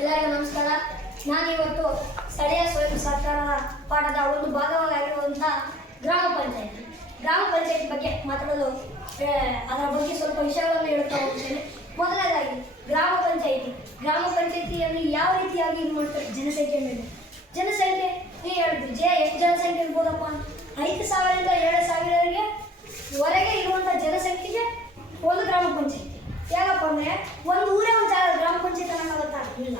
ಎಲ್ಲರಿಗೂ ನಮಸ್ಕಾರ. ನಾನಿವತ್ತು ಸ್ಥಳೀಯ ಸ್ವಯಂ ಸರ್ಕಾರ ಪಾಠದ ಒಂದು ಭಾಗವಾಗಿರುವಂಥ ಗ್ರಾಮ ಪಂಚಾಯತ್ ಬಗ್ಗೆ ಮಾತಾಡಲು ಅದರ ಬಗ್ಗೆ ಸ್ವಲ್ಪ ವಿಷಯಗಳನ್ನು ಹೇಳುತ್ತಾ ಹೋಗ್ತೇನೆ. ಮೊದಲನೇದಾಗಿ ಗ್ರಾಮ ಪಂಚಾಯತಿಯಲ್ಲಿ ಯಾವ ರೀತಿಯಾಗಿ ಇದು ಮಾಡ್ತಾರೆ? ಜನಸಂಖ್ಯೆ ಮೇಲೆ ಜನಸಂಖ್ಯೆ ನೀವು ಹೇಳಿದ್ರಿ ಎಷ್ಟು ಜನಸಂಖ್ಯೆ ಇರ್ಬೋದಪ್ಪ? 5,000ರಿಂದ 7,000 ವರೆಗೆ ಇರುವಂಥ ಜನಸಂಖ್ಯೆಗೆ ಒಂದು ಗ್ರಾಮ ಪಂಚಾಯತಿ. ಯಾಕಪ್ಪ ಅಂದರೆ ಒಂದು ಊರೇ ಒಂದು ಗ್ರಾಮ ಪಂಚಾಯತ್ ಅನ್ನೋಕ್ಕಾಗುತ್ತಾ? ಇಲ್ಲ.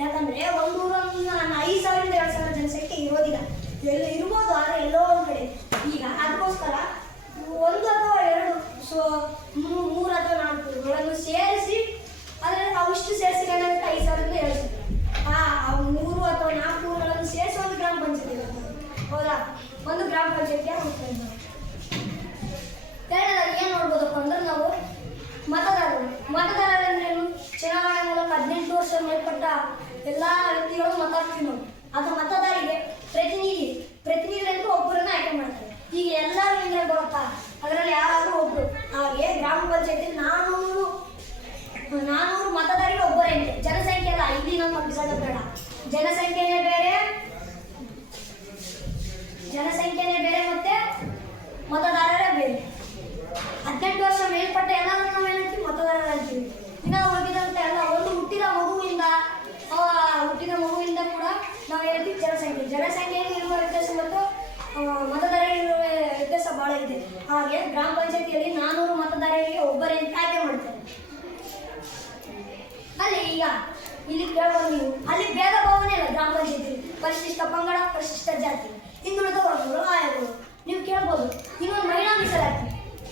ಯಾಕಂದರೆ ಒಂದು ಊರಲ್ಲಿ 5,000ರಿಂದ 7,000 ಜನಸಂಖ್ಯೆ ಇರೋದಿಲ್ಲ. ಎಲ್ಲ ಇರ್ಬೋದು, ಆದರೆ ಎಲ್ಲೋ ಒಂದು ಕಡೆ. ಈಗ ಅದಕ್ಕೋಸ್ಕರ 1 ಅಥವಾ 2 3 ಅಥವಾ 4 ಊರುಗಳನ್ನು ಸೇರಿಸಿ, ಆದರೆ ಅವಿಷ್ಟು ಸೇರಿಸಿ 5,000ರಿಂದ 7,000 3 ಅಥವಾ 4 ಊರುಗಳನ್ನು ಸೇರಿಸಿ ಒಂದು ಗ್ರಾಮ ಪಂಚಾಯತಿ ಇರುತ್ತೆ. ಹೌದಾ? ಒಂದು ಗ್ರಾಮ ಪಂಚಾಯತಿಯ ಹೋಗ್ತಾ ಎರಡನೇದಾಗಿ ಏನು ನೋಡ್ಬೋದಪ್ಪ ಅಂದ್ರೆ ನಾವು ಮತದಾರರಂದ್ರೇನು? ಚುನಾವಣೆ ಮೂಲಕ 18 ವರ್ಷ ಮೇಲ್ಪಟ್ಟ ಎಲ್ಲ ವ್ಯಕ್ತಿಗಳು ಮತ ಹಾಕ್ತೀವಿ ನಾವು. ಅದು ಮತದಾರರಿಗೆ ಪ್ರತಿನಿಧಿಗಳು ಒಬ್ಬರನ್ನ ಆಯ್ಕೆ ಮಾಡ್ತಾರೆ. ಈಗ ಎಲ್ಲರೂ ಏನೇ ಬರುತ್ತಾ ಅದರಲ್ಲಿ ಯಾರಾದರೂ ಒಬ್ಬರು. ಹಾಗೆ ಗ್ರಾಮ ಪಂಚಾಯತಿ 400 ಮತದಾರರಿಗೆ ಒಬ್ಬರೇ ಇದೆ. ಜನಸಂಖ್ಯೆ ಅಲ್ಲ, ಇಲ್ಲಿ ನಮ್ಮ ಬಿಸಾಕ ಬೇಡ. ಜನಸಂಖ್ಯೆನೇ ಬೇರೆ ಮತ್ತೆ ಮತದಾರರೇ ಬೇರೆ. 18 ವರ್ಷ ಮೇಲ್ಪಟ್ಟ ಎಲ್ಲರೂ ನಾವು ಏನಂತೀವಿ? ಮತದಾರರು ಅಂತೀವಿ. ಇನ್ನು ಉಳಿದಂತೆ ಎಲ್ಲ ಒಂದು ಹುಟ್ಟಿದ ಮಗುವಿಂದ ಕೂಡ ನಾವು ಹೇಳ್ತೀವಿ ಜನಸಂಖ್ಯೆಯಲ್ಲಿ ಇರುವ ವ್ಯತ್ಯಾಸ ಮತ್ತು ಮತದಾರರಿರುವ ವ್ಯತ್ಯಾಸ ಭಾಳ ಇದೆ. ಹಾಗೆ ಗ್ರಾಮ ಪಂಚಾಯತಿಯಲ್ಲಿ 400 ಮತದಾರರಿಗೆ ಒಬ್ಬರೇ ಅಂತ ಆಯ್ಕೆ ಮಾಡ್ತಾರೆ. ಇಲ್ಲಿ ಕೇಳ್ಬೋದು ನೀವು, ಅಲ್ಲಿ ಭೇದ ಭಾವನೆ ಇಲ್ಲ. ಗ್ರಾಮ ಪಂಚಾಯತಿ ಪರಿಶಿಷ್ಟ ಪಂಗಡ, ಪರಿಶಿಷ್ಟ ಜಾತಿ, ಹಿಂದುಳಿದ ವರ್ಗಗಳು, ಆಯೋಗಗಳು ನೀವು ಕೇಳ್ಬೋದು. ಇನ್ನೊಂದು ಮಹಿಳಾ ಮೀಸಲಾತಿ.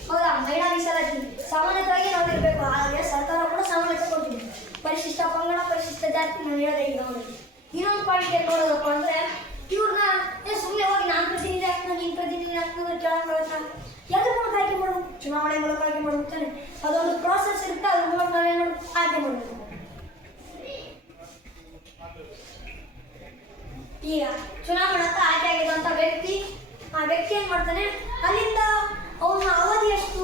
ಹೌದಾ? ಮಹಿಳಾ ಮೀಸಲಾತಿ ಸಮಾನತೆಯಾಗಿ ನಾವು ಇರಬೇಕು. ಆದರೆ ಸರ್ಕಾರ ಕೂಡ ಸಮಾನತೆ ಕೊಟ್ಟಿದೆ. ಪರಿಶಿಷ್ಟ ಪಂಗಡ, ಪರಿಶಿಷ್ಟ ಜಾತಿ ನಾವು ಹೇಳಿದೆ. ಈಗ ಅವರಿಗೆ ಇನ್ನೊಂದು ಪಾಯಿಂಟ್ ಏನು ನೋಡೋದಪ್ಪ ಅಂದರೆ ಇವ್ರನ್ನ ಸುಮ್ಮನೆ ಹೋಗಿ ನಾನು ಪ್ರತಿನಿಧಿ ಆಗ್ತಾನೆ, ನೀನು ಪ್ರತಿನಿಧಿ ಆಗ್ತದೆ ಕೇಳೋಕ್ಕಾಗತ್ತ? ಎದ್ರ ಮೂಲಕ ಆಯ್ಕೆ ಮಾಡ್ಬೇಕು? ಚುನಾವಣೆ ಮೂಲಕ ಆಯ್ಕೆ ಮಾಡ್ಬಿಡ್ತಾನೆ. ಅದೊಂದು ಪ್ರೋಸೆಸ್ ಇರುತ್ತೆ. ಅದ್ರ ಮೂಲಕ ನಾವೇನು ಆಯ್ಕೆ ಮಾಡಬೇಕು. ಈಗ ಚುನಾವಣೆ ಅಂತ ಆಯ್ಕೆ ಆಗಿರುವಂಥ ವ್ಯಕ್ತಿ ಏನು ಮಾಡ್ತಾನೆ? ಅಲ್ಲಿಂದ ಅವನ ಅವಧಿ ಎಷ್ಟು?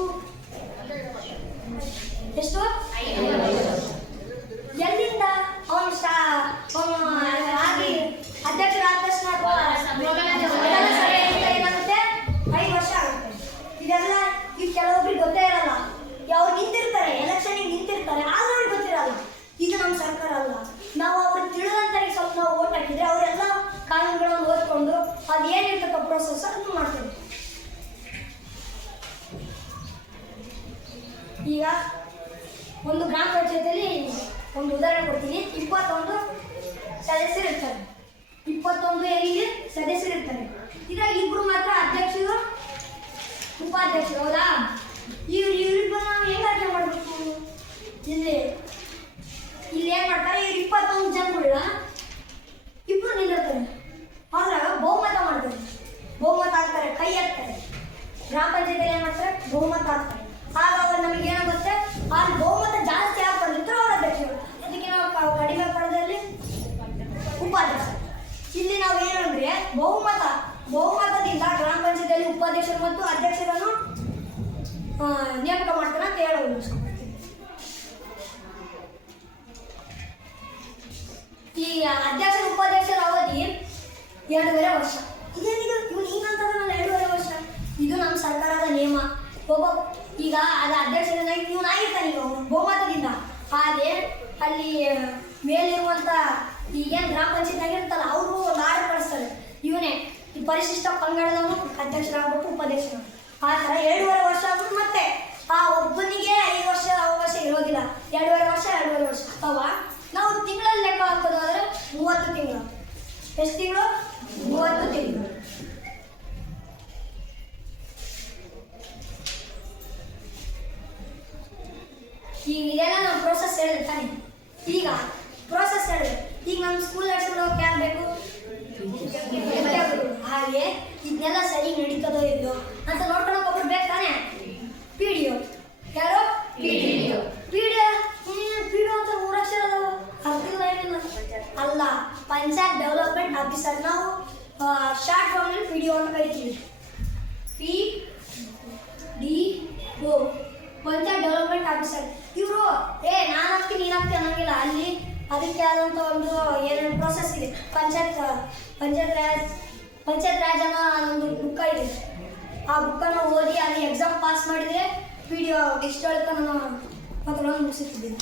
ಎಲ್ಲಿಂದ ಅವನು ಆಗಿ ಅಧ್ಯಕ್ಷರಾದ ತಕ್ಷಣ ಏನಾಗುತ್ತೆ? 5 ವರ್ಷ ಆಗುತ್ತೆ. ಇದೆಲ್ಲ ಈಗ ಕೆಲವೊಬ್ರಿಗೆ ಗೊತ್ತೇ ಇರಲ್ಲ. ಅವ್ರು ನಿಂತಿರ್ತಾರೆ, ಎಲೆಕ್ಷನ್ಗೆ ನಿಂತಿರ್ತಾರೆ, ಆದ್ರೂ ಅವ್ರಿಗೆ ಗೊತ್ತಿರಲ್ಲ. ಇದು ನಮ್ಮ ಸರ್ಕಾರ ಅಲ್ಲ. ನಾವು ಅವ್ರಿಗೆ ತಿಳಿದಂತಾಗಿ ಸ್ವಲ್ಪ ನಾವು ಓಟ್ ಹಾಕಿದ್ರೆ ಅವರೆಲ್ಲ ಕಾನೂನುಗಳನ್ನು ಓದ್ಕೊಂಡು ಅದೇನಿರ್ತಕ್ಕ ಪ್ರೋಸೆಸ್ ಅದನ್ನು ಮಾಡ್ತಾರೆ. ಈಗ ಒಂದು ಗ್ರಾಮ ಪಂಚಾಯತಿಯಲ್ಲಿ ಒಂದು ಉದಾಹರಣೆ ಕೊಡ್ತೀನಿ. 21 ಸದಸ್ಯರಿರ್ತಾರೆ. 21 ಏನಿಗೆ ಸದಸ್ಯರಿರ್ತಾರೆ. ಇದ್ರಾಗ 2 ಮಾತ್ರ ಅಧ್ಯಕ್ಷರು, ಉಪಾಧ್ಯಕ್ಷರು. ಹೌದಾ? ಇವ್ರಿಬ್ಬರು ನಾವು ಹೆಂಗೆ ಆಯ್ಕೆ ಮಾಡಬೇಕು? ಇಲ್ಲಿ ಏನು ಮಾಡ್ತಾರೆ? 21 ಜನಗಳ 2 ನಿಲ್ಲಿರ್ತಾರೆ. ಆದ್ರೆ ಬಹುಮತ ಮಾಡ್ತಾರೆ. ಬಹುಮತ ಹಾಕ್ತಾರೆ, ಕೈ ಹಾಕ್ತಾರೆ. ಗ್ರಾಮ ಪಂಚಾಯತಿಯಲ್ಲಿ ಏನು ಮಾಡ್ತಾರೆ? ಬಹುಮತ ಹಾಕ್ತಾರೆ. ಆಗ ಅವ್ರು ನಮಗೆ ಏನಾಗುತ್ತೆ? ಅಲ್ಲಿ ಬಹುಮತ ಜಾಸ್ತಿ ಹಾಕೊಂಡಿರ್ತಾರೆ ಅವ್ರ ಅಧ್ಯಕ್ಷರು. ಅದಕ್ಕೆ ನಾವು ಕಡಿಮೆ ಪಡೆದಲ್ಲಿ ಉಪಾಧ್ಯಕ್ಷ. ಇಲ್ಲಿ ನಾವು ಏನಂದ್ರೆ ಬಹುಮತದಿಂದ ಗ್ರಾಮ ಪಂಚಾಯತಿಯಲ್ಲಿ ಉಪಾಧ್ಯಕ್ಷರು ಮತ್ತು ಅಧ್ಯಕ್ಷರನ್ನು ನೇಮಕ ಮಾಡ್ತಾರೆ ಅಂತ ಹೇಳೋದು. ಈ ಅಧ್ಯಕ್ಷರ ಉಪಾಧ್ಯಕ್ಷರ ಅವಧಿ 2.5 ವರ್ಷ. ಇದೇನಿದು? ಇವನು ಹಿಂಗಂತದಲ್ಲ 2.5 ವರ್ಷ. ಇದು ನಮ್ಮ ಸರ್ಕಾರದ ನಿಯಮ. ಈಗ ಅದು ಅಧ್ಯಕ್ಷರಾಗಿ ಇವನು ಆಗಿರ್ತಾನೆ ಬಹುಮತದಿಂದ. ಹಾಗೆ ಅಲ್ಲಿ ಮೇಲಿರುವಂಥ ಈಗೇನು ಗ್ರಾಮ ಪಂಚಾಯತ್ ಆಗಿರುತ್ತಲ್ಲ ಅವರು ಒಂದು ಆರ್ಡರ್ ಕಳಿಸ್ತಾರೆ. ಇವನೇ ಈ ಪರಿಶಿಷ್ಟ ಪಂಗಡದವನು ಅಧ್ಯಕ್ಷರಾಗಬೇಕು, ಉಪಾಧ್ಯಕ್ಷರು. ಆ ಥರ 2.5 ವರ್ಷ ಆಗ್ಬಿಟ್ಟು ಮತ್ತೆ ಆ ಒಬ್ಬನಿಗೆ 5 ವರ್ಷ ಅವಕಾಶ ಇರೋದಿಲ್ಲ. 2.5 ವರ್ಷ. ಅಥವಾ ನಾವು ತಿಂಗಳಲ್ಲಿ ಲೆಕ್ಕ ಹಾಕೋದಾದ್ರೆ 30 ತಿಂಗಳು. ಎಷ್ಟು ತಿಂಗಳು? 30 ತಿಂಗಳು. ಈಗ ಇದೆಲ್ಲ ನಾವು ಪ್ರೋಸೆಸ್ ಹೇಳಿದೆ ತಾನೆ. ಈಗ ಪ್ರೋಸೆಸ್ ಹೇಳಿದೆ. ಈಗ ನಮ್ಮ ಸ್ಕೂಲ್ ನಡ್ಸ್ಕೊಂಡು ಹೋಗಕ್ಕೆ ಯಾರು ಬೇಕು? ಹಾಗೆ ಇದನ್ನೆಲ್ಲ ಸರಿ ನಡೀತದೋ ಇಲ್ಲೋ ಅಂತ ನೋಡ್ಕೊಳಕ್ಕೆ ಒಬ್ರು ಬೇಕು ತಾನೆ. PDO. ಯಾರು? PDO ಅಂತ 3 ಅಕ್ಷರ ಅದಾವ. ಅರ್ಥಿಲ್ಲ ಏನಿಲ್ಲ ಅಲ್ಲ. Panchayat development officer. ನಾವು ಶಾರ್ಟ್ ಫಾರ್ಮ್ನಲ್ಲಿ PDO ಅಂತ ಕರಿತೀವಿ. PDO panchayat development officer. ಇವರು ನಾನು ಹಾಕ್ತೀನಿ ನೀನು ಹಾಕ್ತೀನಿ ಅನ್ನೋಂಗಿಲ್ಲ. ಅಲ್ಲಿ ಅದಕ್ಕೆ ಆದಂಥ ಒಂದು ಏನೇನು ಪ್ರೋಸೆಸ್ ಇದೆ. ಪಂಚಾಯತ್ ರಾಜ್ ಅನ್ನೋ ಒಂದು ಬುಕ್ಕ ಇದೆ. ಆ ಬುಕ್ಕನ್ನು ಓದಿ ಅಲ್ಲಿ ಎಕ್ಸಾಮ್ ಪಾಸ್ ಮಾಡಿದರೆ PDO ಇಷ್ಟೊಳಗೆ ನಾನು ಮಕ್ಕಳನ್ನು ಮುಗಿಸುತ್ತಿದ್ದೀನಿ.